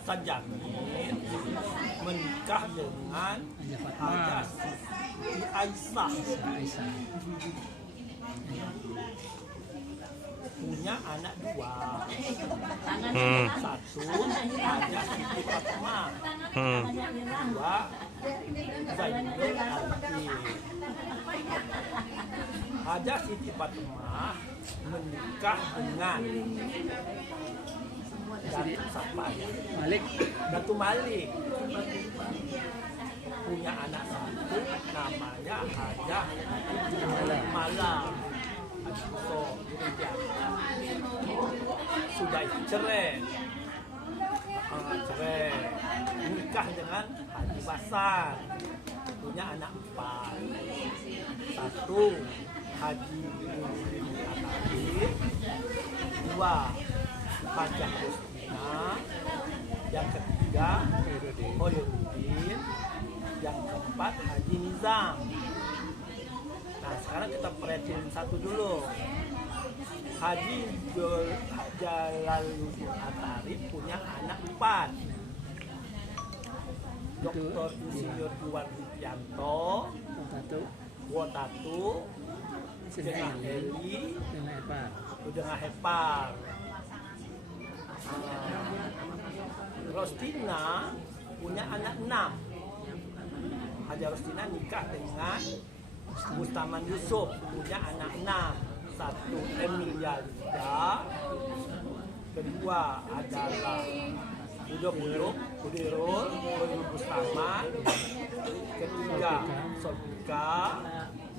Hasan Jamin menikah dengan Haja Siti Aisyah. Punya anak dua. Satu Haja Siti Fatimah. Dua Zainul Arifin. Haja Siti Fatimah menikah dengan Datuk Malik. Punya anak satu namanya Haja Malam. Sudah cerai. Nikah dengan Haji Basan. Punya anak 4. Satu Haji Muhammad, 2 Hajah Rustina, yang ketiga Hoirudin, yang keempat Haji Nizam. Nah sekarang kita perhatiin satu dulu. Haji Jalaluddin Atarif punya anak 4. Dr. Insinyur Iwan Widianto, Wotatu, Dengan Heli, Dengan Hepar. Rostina punya anak 6. Haja Rostina nikah dengan Mustaman Yusuf, punya anak 6. Satu Emilia Lida, kedua adalah Udirul Mustaman, ketiga Solika,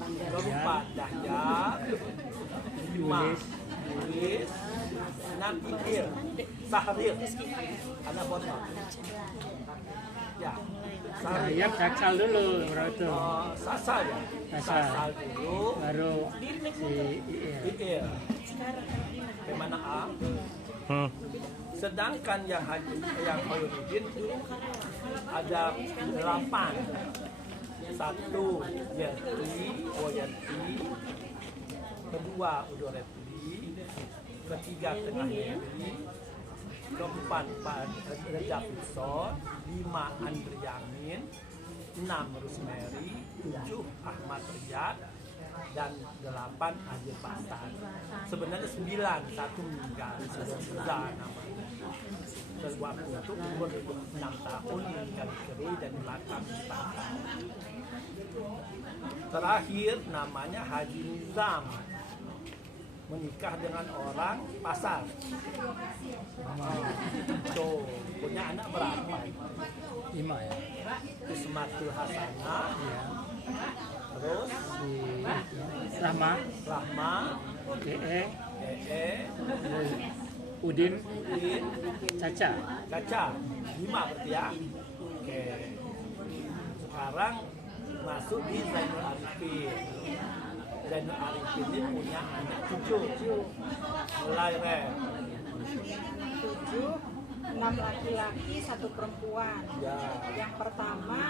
keempat Dahya, 5 Yulis, 6 Iqir, Sahrir, anak foto. Ya, Saya Sasal dulu, berarti. Sasal ya. Sasal dulu, Baru si Iqir. Kemana A? Sedangkan yang Hoirudin ada 8. 1 Yerti, Woyerti, kedua Udoreti, ketiga Tengah Heri, keempat Pak Rejab Husson, 5 Andri Yamin, 6 Rosemary, 7 Ahmad Riyad, dan 8 Haji Basan. Sebenarnya 9, 1 meninggal, sudah namanya. Waktu itu umur 6 tahun meninggal keri dan dimakan di Padang. Terakhir namanya Haji Nizam, menikah dengan orang Pasar. Tuh, punya anak berapa? 5 ya. Ismatul Hasanah, terus Rahma, Ee, Udin, Caca. 5 berarti ya. Oke. Sekarang masuk di Zainul Arifin. Zainul Arifin ini punya anak 7. Mulai Ren. 7, 6 laki-laki, 1 perempuan. Ya. Yang pertama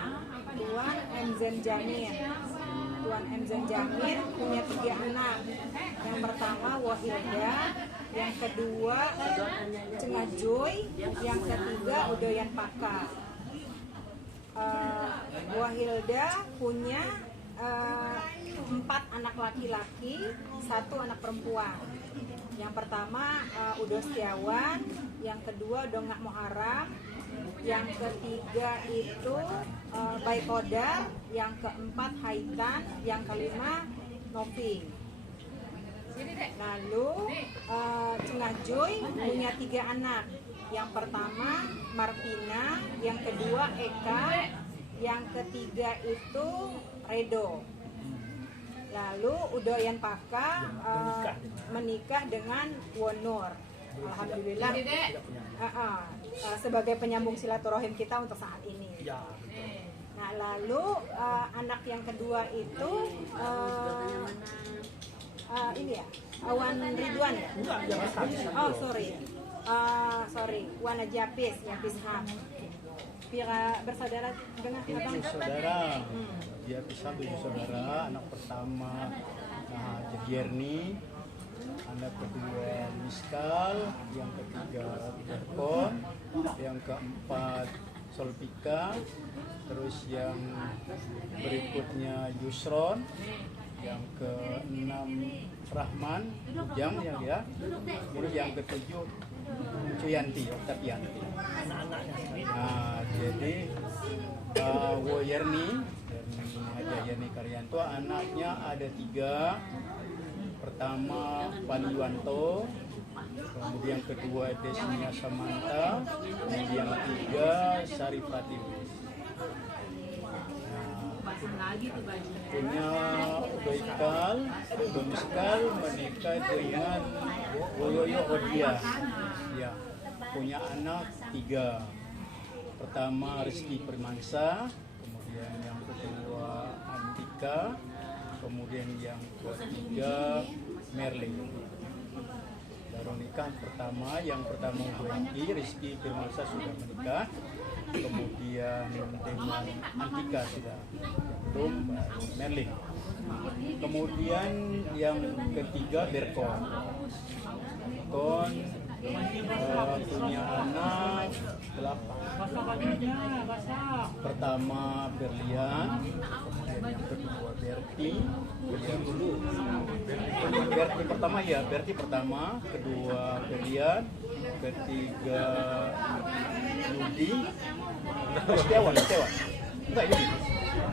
Tuan Emzen Jamil. Tuan Emzen Jamil punya 3 anak. Yang pertama Wahilda, yang kedua Cengajoy, yang ketiga Udoyan Paka. Wahilda punya 4 anak laki-laki, 1 anak perempuan. Yang pertama Udo Setiawan, yang kedua Dongak Muharram, yang ketiga itu Baikodar, yang keempat Haitan, yang kelima Novi. Lalu Cengajoy punya 3 anak. Yang pertama Martina, yang kedua Eka, yang ketiga itu Redo. Lalu Udoyan Paka menikah dengan Wonur. Alhamdulillah sebagai penyambung silaturahim kita untuk saat ini. Nah lalu anak yang kedua itu ini ya, Awan Ridwan ya? Oh sorry, Wana Japis Ham. Pira bersaudara dengan abang? Saudara, dia pisah 7 saudara. Anak pertama Jerni, anak kedua Miskal, yang ketiga Berkon, yang keempat Solpika, terus yang berikutnya Yusron, yang keenam Rahman, Ujang yang dia, kemudian yang ketujuh Cuyanti, Oktavianti. Nah, jadi Yerni Haja Yerni Karyanto, anaknya ada 3. Pertama Paniwanto, kemudian kedua Desnia Samanta, kemudian ketiga Sari Pratiwi. Punya Udo Miskal menikah dengan Boyoyo Odia. Ya, punya anak 3. Pertama Rizky Permansa, kemudian yang kedua Andika, kemudian yang ketiga Merlin. Baru nikah pertama, yang pertama Rizky Permansa sudah menikah, kemudian dengan Andika sudah, belum Merlin. Kemudian yang ketiga Berkon. Berkon punya anak 8. Pertama Berlian, kemudian yang kedua Berti, Berti pertama ya, Berti pertama, kedua Berlian, ketiga Yudi, Setiawan, enggak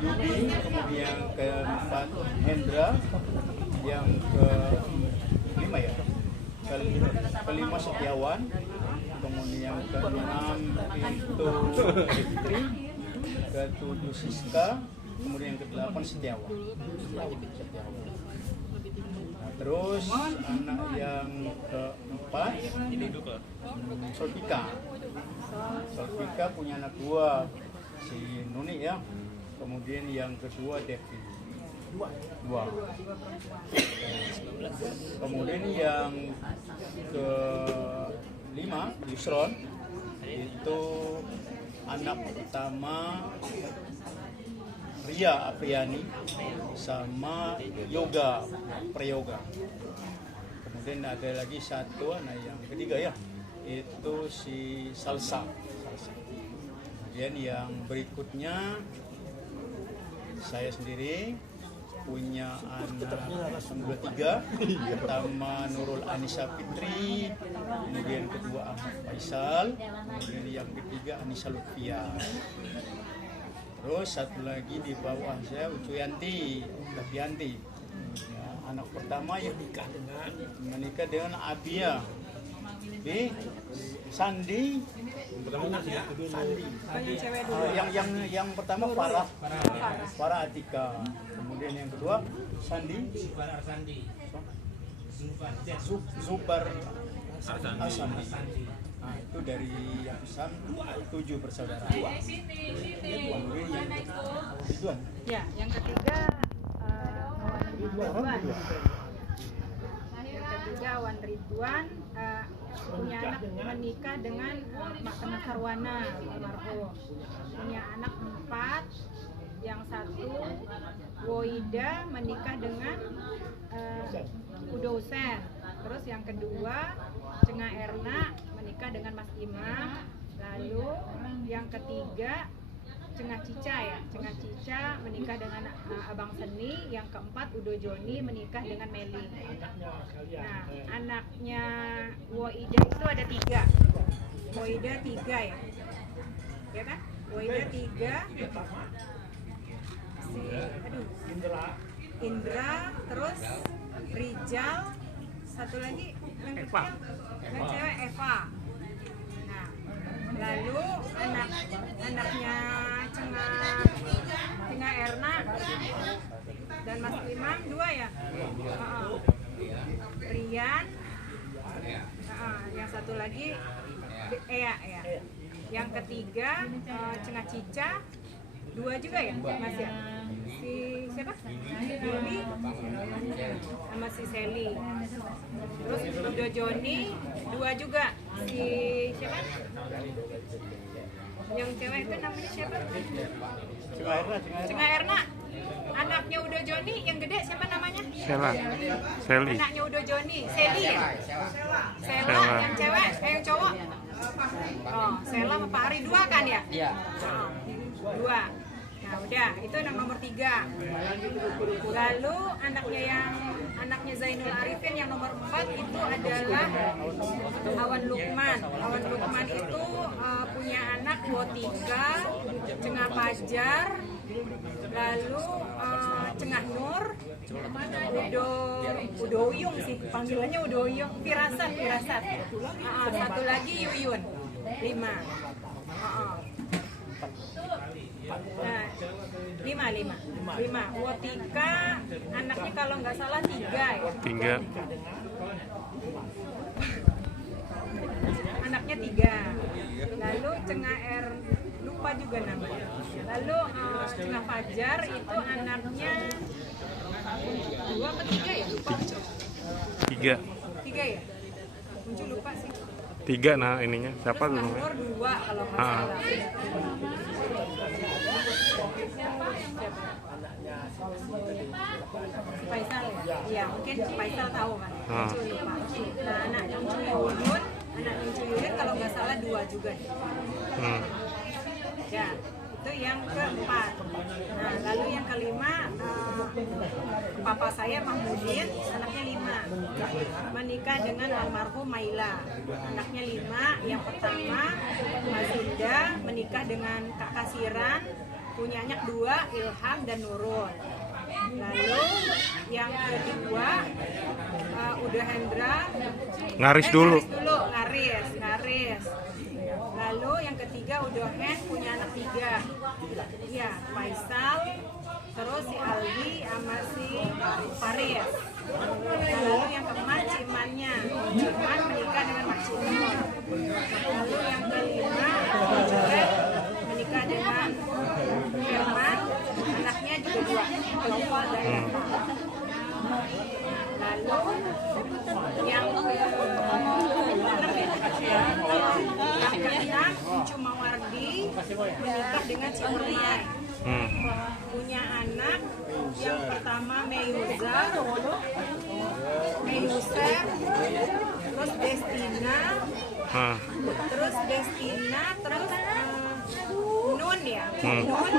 Yudi, kemudian keempat Hendra, yang kelima ya, kelima Setiawan, kemudian yang keenam itu Fitri, ketujuh Siska, kemudian yang ke-8 Setiawan. Nah, terus anak yang keempat Solpika. Solpika punya anak 2, si Nuni ya, kemudian yang kedua Devi. 2. Kemudian yang ke-5 Yusron, itu anak pertama Ria Apriani sama Yoga Prayoga. Kemudian ada lagi satu anak yang ketiga ya, itu si Salsa. Kemudian yang berikutnya saya sendiri punya anak 3, pertama Nurul Anissa Fitri, kemudian kedua Ahmad Faisal, kemudian yang ketiga Anissa Lutfia. Terus satu lagi di bawah saya Ucuyanti, Oktavianti. Ya, anak pertama yang menikah dengan Abia. Sandi. Yang pertama Farah Atika. Kemudian yang kedua Sandi. Zubar Asandi. Nah, itu dari yang 7 bersaudara. Kemudian yang Ridwan. Ya, yang ketiga Ridwan. Yang ketiga Wan Ridwan punya anak menikah dengan Mak Tengah Sarwana almarhum. Punya anak 4. Yang satu Woida menikah dengan Udo Husen. Terus yang kedua Cenga Erna menikah dengan Mas Imam. Lalu yang ketiga Cenga Cica ya, Cenga Cica menikah dengan Abang Seni. Yang keempat Udo Joni menikah dengan Meli. Nah, anaknya Woida itu ada 3. Woida 3 ya, ya kan? Woida 3. Indra, terus Rijal, satu lagi yang kecil, yang cewek Eva. Nah, lalu anaknya Cenga Erna dan Mas Imam 2 ya. Rian, yang satu lagi Ea ya. Yang ketiga Cenga Cica 2 juga ya Mas ya. Si siapa? Yuli sama si Seli. Terus Udo Joni 2 juga. Si siapa? Yang cewek itu namanya siapa? Cenga Erna. Cenga Erna. Anaknya Udo Joni yang gede siapa namanya? Sela. Seli. Anaknya Udo Joni, Seli ya? Sela yang cewek, yang cowok? Oh, Sela sama Pak Ari 2 kan ya? Iya. 2. Nah udah, itu nomor 3. Lalu anaknya Zainul Arifin yang nomor 4 itu adalah Awan Lukman. Awan Lukman itu punya anak Wotika, Cengah Pajar, lalu Cengah Nur, Udo Uyung sih, panggilannya Udo Uyung, Firasat. Satu lagi Yuyun, 5. Nah, 5. Wotika anaknya kalau nggak salah 3 ya. 3. Anaknya 3. Lalu Cengah lupa juga namanya. Lalu Cengah Fajar itu anaknya 2 atau 3 ya? Lupa. 3. 3 ya? Muncul lupa sih. 3 nah ininya. Siapa Terus dulu? Mahmur 2 kalau nggak salah. Faisal ya? Iya, mungkin Faisal tahu kan. Muncul lupa. Nah, anaknya Cuyuyun kalau nggak salah 2 juga. Ya, itu yang keempat. Nah, lalu yang kelima, papa saya Mahmudin, anaknya 5, menikah dengan almarhum Maila, anaknya 5. Yang pertama, Mazinda menikah dengan Kak Kasiran, punya anak 2, Ilham dan Nurul. Lalu yang kedua, Uda Hendra, Ngaris dulu. Ngaris. Lalu yang ketiga Udohen punya anak 3, ya Faisal, terus si Aldi sama si Faris. Lalu yang keempat Ciman menikah dengan Mak Cimon. Lalu yang kelima Juret menikah dengan Firman, anaknya juga 2, Noval dan Eva. Lalu yang keenam Cuma Wardi menikah dengan Cimurniai, punya anak yang pertama Meyuser, terus Destina, terus Nun ya, Nun,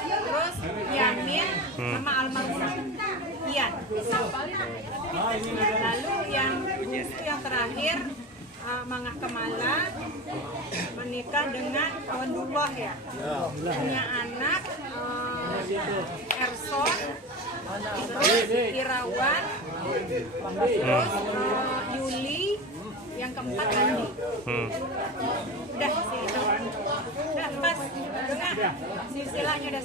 terus Yamin sama almarhum Ian. Lalu yang terakhir Mangah Kemala menikah dengan Awandullah ya, punya anak Erson, terus Irawan, terus Yuli, yang keempat Andi. Udah sih itu. Udah pas, silsilahnya udah